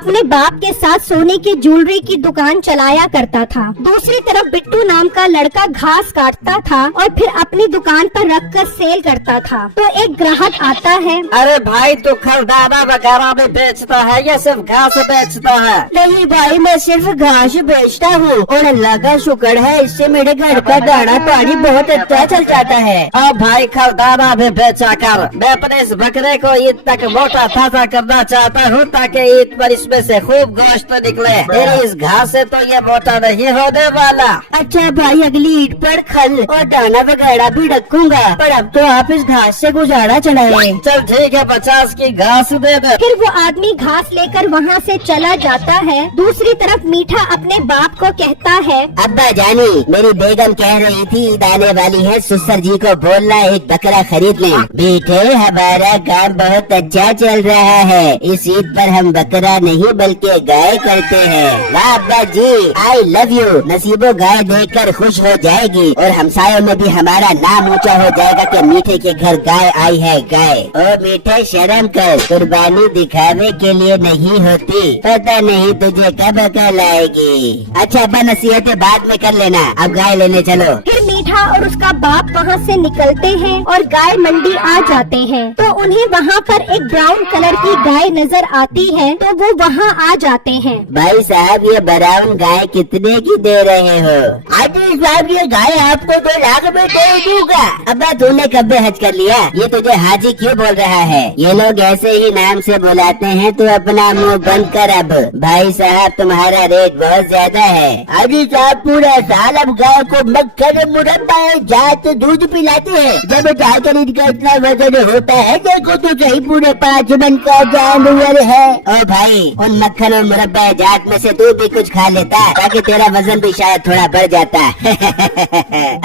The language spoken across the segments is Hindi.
अपने बाप के साथ सोने की ज्वेलरी की दुकान चलाया करता था। दूसरी तरफ बिट्टू नाम का लड़का घास काटता था और फिर अपनी दुकान पर रखकर सेल करता था। तो एक ग्राहक आता है। अरे भाई तू खरदाना वगैरह भी बेचता है या सिर्फ घास बेचता है? नहीं भाई, मैं सिर्फ घास बेचता हूँ और अल्लाह का शुक्र है इससे मेरे घर का दाना पानी बहुत अच्छा चल जाता है। अब भाई खरदाना भी बेचा कर। मैं अपने इस बकरे को ईद तक मोटा ताजा करना चाहता हूँ ताकि ईद पर इसमें से खूब गोश्त निकले। तेरी इस घास से तो ये मोटा नहीं होने वाला। अच्छा भाई, अगली ईद पर खल और दाना वगैरह भी रखूंगा, पर अब तो आप इस घास से गुजारा चलाएं। चल ठीक है, 50 की घास दे दे। फिर वो आदमी घास लेकर वहाँ से चला जाता है। दूसरी तरफ मीठा अपने बाप को कहता है, अब्बा जानी, मेरी बेगम कह रही थी ईद आने वाली है, सुसर जी को बोलना एक बकरा खरीद लें। बेटे हमारा काम बहुत अच्छा चल रहा है, इस ईद पर हम बकरा नहीं बल्कि गाय करते हैं। वाह अब्बा जी, आई लव यू। नसीबो गाय देखकर खुश हो जाएगी और हमसायों में भी हमारा नाम ऊंचा हो जाएगा कि मीठे के घर गाय आई है गाय। ओ मीठे शर्म कर, कुर्बानी दिखावे के लिए नहीं होती, पता नहीं तुझे कब अकल आएगी। अच्छा अब्बा, नसीहतें बाद में कर लेना, अब गाय लेने चलो। फिर मीठा और उसका बाप वहाँ से निकलते हैं और गाय मंडी आ जाते हैं। तो उन्हें वहाँ पर एक ब्राउन कलर की गाय नजर आती है, तो वो वहाँ आ जाते हैं। भाई साहब, ये ब्राउन गाय कितने की दे रहे हो? आजी साहब, ये गाय आपको 2 लाख में दे दूंगा। अब्बा तूने कब्बे हज कर लिया? ये तुझे हाजी क्यों बोल रहा है? ये लोग ऐसे ही नाम से बुलाते हैं, तो अपना मुंह बंद कर। अब भाई साहब, तुम्हारा रेट बहुत ज्यादा है। हाजी साहब, पूरा साल अब गाय को मक्खन मुरब्बा जात दूध पिलाते हैं। जब गाय खरीद का इतना वजन होता है, देखो तो सही, पूरे 5 मन का जानवर है। ओ भाई, उन मक्खन और मुरब्बा जात में से तू भी कुछ खा लेता ताकि तेरा वजन भी शायद थोड़ा बढ़ जाता।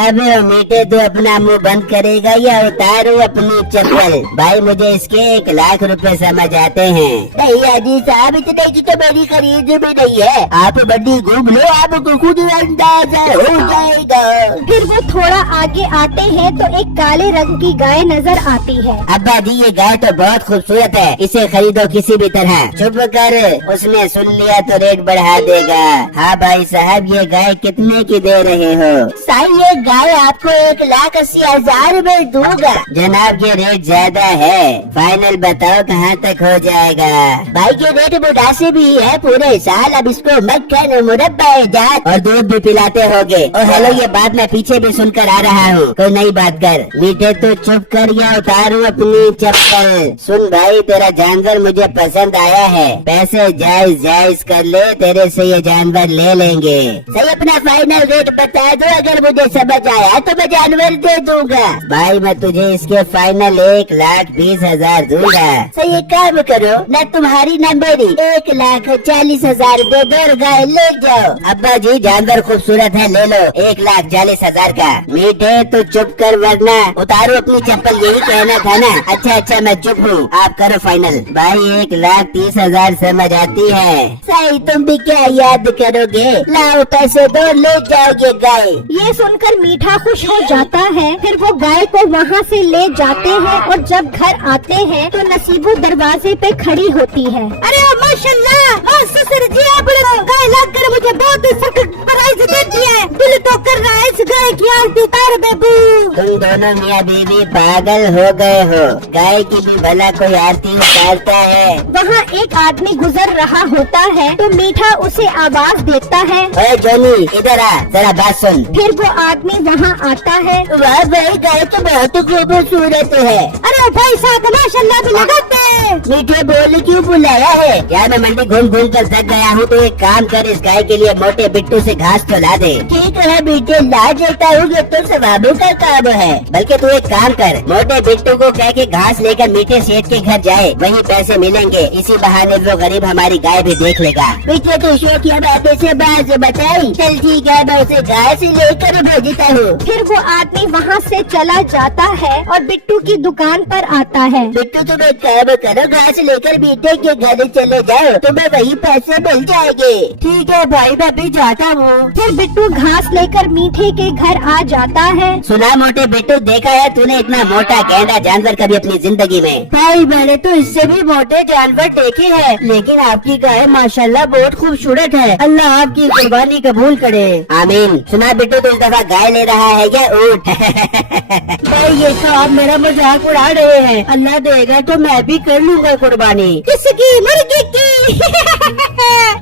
अबे मीठे, तू अपना मुंह बंद करेगा या उतारू अपनी चप्पल? भाई मुझे इसके 1 लाख रुपए समझ आते हैं। नहीं हाजी साहब, इतने की तो मेरी खरीद भी नहीं है। आप मंडी घूम लो, आपको खुद अंदाजा हो जाएगा। फिर वो थोड़ा आगे आते हैं तो एक काले रंग की गाय नजर आती है। अब्बा जी, ये गाय तो बहुत खूबसूरत है, इसे खरीदो किसी भी तरह। चुप कर, उसने सुन लिया तो रेट बढ़ा देगा। हाँ भाई साहब, ये गाय कितने की दे रहे हो? साहब, ये गाय आपको 1,80,000 में दूंगा। जनाब, ये रेट ज्यादा है, फाइनल बताओ कहाँ तक हो जाएगा? भाई के रेट मुनासिब भी है, पूरे साल अब इसको मक्खन मुरब्बा जात और दूध भी पिलाते होगे। और हेलो, ये बात मैं पीछे भी सुनकर आ रहा हूँ, कोई नई बात कर। मीठे तो चुप कर या उतारू अपनी चप्पल। सुन भाई, तेरा जानवर मुझे पसंद आया है, पैसे जायज कर ले, तेरे से ये जानवर ले लेंगे। सही, अपना फाइनल रेट बता दो, अगर मुझे समझ आया तो मैं जानवर दे दूंगा। भाई मैं तुझे इसके फाइनल 1,20,000 दूंगा। सही, एक काम करो, न तुम्हारी न मेरी, 1,40,000 दे दो और गाय ले जाओ। अब्बा जी, जानवर खूबसूरत है, ले लो 1,40,000 का। मीठे तो चुप कर वरना उतारो अपनी चप्पल, यही कहना था ना? अच्छा मैं चुप हूँ, आप करो फाइनल। भाई 1,30,000 समझ आती है? सही, तुम भी क्या याद करोगे? लाओ पैसे दो, ले जाओगे गाय। ये सुनकर मीठा खुश हो जाता है। फिर वो गाय को वहाँ से ले जाते हैं और जब घर आते हैं तो नसीबो दरवाजे पे खड़ी होती है। अरे माशाल्लाह, ससुर जी, आपने गाय लाकर मुझे बहुत सख्त प्राइस दे दिया है। दिल तो कर रहा है इस गाय की आरती उतार बेबू। तुम दोनों मियाँ बीवी पागल हो गए हो, गाय की भी भला कोई आरती उतारता है? वहाँ एक आदमी गुजर रहा होता है तो मीठा उसे आवाज देता है, ओए जोनी, इधर आ, जरा बात सुन। फिर वो आदमी वहाँ आता है। वाह भाई, गाय तो बहुत खूबसूरत है। अरे भाई साहब, माशाल्लाह भी लगाते। मीठे बोल क्यों बुलाया है? यार मैं मंडी घूम कर थक गया हूँ, तो एक काम कर, इस गाय के लिए मोटे बिट्टू से घास तो ला दे। ठीक है मीठे, ला देता हूँ, ये तो सवाबों का काम है। बल्कि तू एक काम कर, मोटे बिट्टू को कह के घास लेकर मीठे सेठ के घर जाए, वही पैसे मिलेंगे। इसी बहाने वो गरीब हमारी गाय भी देख लेगा। मीठे तो शोकिया बातें से बात बताई। चल ठीक है, मैं उसे गाय से लेकर भेजता हूँ। फिर वो आदमी वहाँ से चला जाता है और बिट्टू की दुकान पर आता है। बिट्टू, तुम एक काम करो, घास लेकर मीठे के घर चले जाओ, तुम्हें वही पैसे मिल जाएंगे। ठीक है भाई, मैं भी जाता हूँ। फिर बिट्टू घास लेकर मीठे के घर आ जाता है। सुना मोटे मोटे बिट्टू, देखा है तूने इतना मोटा गैंडा जानवर कभी अपनी जिंदगी में? भाई मैंने तो इससे भी मोटे जानवर देखे हैं, लेकिन आपकी गाय माशाल्लाह बहुत खूबसूरत है। अल्लाह आपकी कुर्बानी कबूल करे। आमीन। सुना बिट्टू, तो इस दफा गाय ले रहा है या ऊँट? भाई ये तो आप मेरा मजाक उड़ा रहे हैं। अल्लाह देगा तो मैं भी कर लूँगा कुर्बानी। किसकी? मुर्गी की।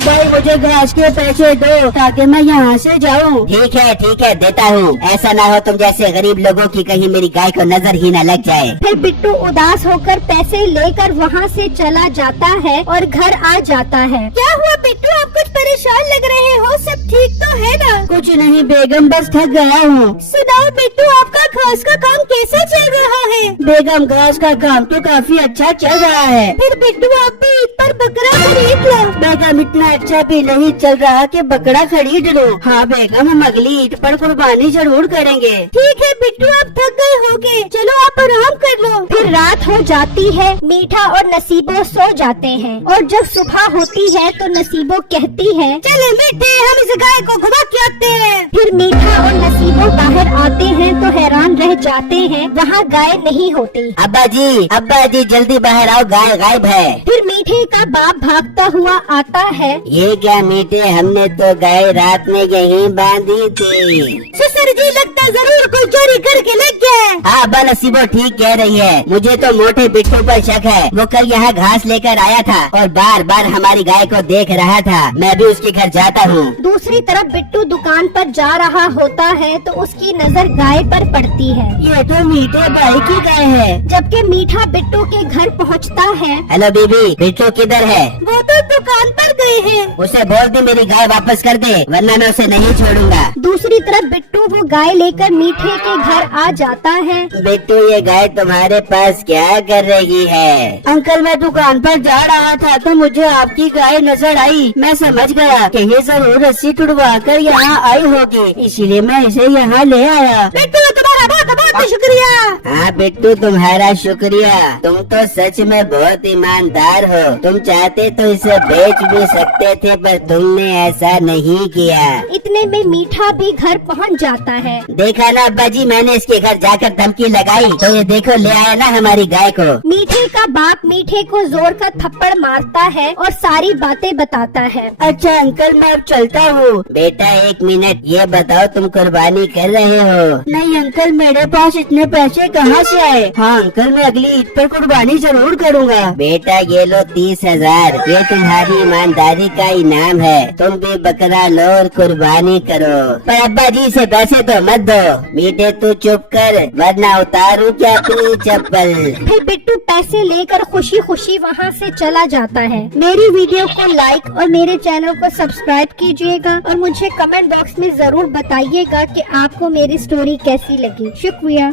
भाई मुझे घास के पैसे दो ताकि मैं यहाँ से जाऊँ। ठीक है देता हूँ। ऐसा ना हो तुम जैसे गरीब लोगों की कहीं मेरी गाय को नजर ही न लग जाए। फिर बिट्टू उदास होकर पैसे लेकर वहाँ से चला जाता है और घर आ जाता है। क्या हुआ बिट्टू, आप कुछ परेशान लग रहे हो? सब ठीक तो है ना? कुछ नहीं बेगम, बस थक गया हूँ। सुनाओ बिट्टू, आपका घास का काम कैसा चल रहा है? बेगम घास का काम तो काफी अच्छा चल रहा है। फिर बिट्टू आप भी ईद पर बकरा खरीद लो। बेगम इतना अच्छा भी नहीं चल रहा कि बकरा खरीद लो। हाँ बेगम, हम अगली ईद पर कुर्बानी जरूर करेंगे। ठीक है बिट्टू, आप थक गए होगे, चलो आप आराम कर लो। फिर रात हो जाती है, मीठा और नसीबो सो जाते हैं और जब सुबह होती है तो नसीबो कहती है, चले मीठे हम इस गाय को घुमा के आते हैं। फिर मीठा और नसीबो बाहर आते हैं तो हैरान रह जाते हैं, वहाँ गाय नहीं होती। अब्बा जी जल्दी बाहर आओ, गाय गायब है। फिर मीठे का बाप भागता हुआ आता है। ये क्या मीठे, हमने तो गाय रात में यहीं बांधी थी। ससुर जी, लगता जरूर कोई चोरी करके लग गया। हाँ अब्बा, नसीबो ठीक कह रही है। मुझे तो मोटे बिट्टू पर शक है। वो कल यहाँ घास लेकर आया था और बार बार हमारी गाय को देख रहा था। मैं भी उसके घर जाता हूँ। दूसरी तरफ बिट्टू दुकान पर जा रहा होता है तो उसकी नजर गाय पर पड़ती है। ये तो मीठे भाई की गाय है। जबकि मीठा बिट्टू के घर पहुंचता है। हेलो बीबी, बिट्टू किधर है? वो तो दुकान पर गए हैं। उसे बोल दे मेरी गाय वापस कर दे, वरना मैं उसे नहीं छोड़ूंगा। दूसरी तरफ बिट्टू वो गाय लेकर मीठे के घर आ जाता है। बिट्टू, ये गाय तुम्हारे पास क्या कर रही है? अंकल, मैं दुकान पर जा रहा था तो मुझे आपकी गाय नजर आई। मैं समझ गया कि ये जरूर रस्सी तुड़वा कर यहाँ आई होगी, इसीलिए मैं इसे यहाँ ले आया। बिट्टू, तुम्हारा बहुत बहुत शुक्रिया। हाँ बिट्टू, तुम्हारा शुक्रिया। तुम तो सच में बहुत ईमानदार हो। तुम चाहते तो इसे बेच भी सकते थे, पर तुमने ऐसा नहीं किया। इतने में मीठा भी घर पहुंच जाता है। देखा ना अब्बा जी, मैंने इसके घर जाकर धमकी लगाई तो ये देखो ले आया ना हमारी गाय को। मीठे का बाप मीठे को जोर का थप्पड़ मारता है और सारी बातें बताता है। अच्छा अंकल, मैं अब चलता हूँ। बेटा एक मिनट, ये बताओ तुम कुर्बानी कर रहे हो? नहीं अंकल, मेरे पास इतने पैसे कहाँ से आए? हाँ अंकल, मैं अगली ईद पर कुर्बानी जरूर करूँगा। बेटा ये लो 30,000, ये तुम्हारी ईमानदारी का इनाम है। तुम भी बकरा लो और कुर्बानी करो। पर अब्बा जी से पैसे तो मत दो। मीठे तू चुप कर, वरना उतारू क्या अपनी चप्पल। फिर बिट्टू पैसे लेकर खुशी खुशी वहाँ से चला जाता है। मेरी वीडियो को लाइक और मेरे चैनल को सब्सक्राइब कीजिएगा और मुझे कमेंट बॉक्स में जरूर बताइएगा कि आपको मेरी स्टोरी कैसी लगी। शुक्रिया।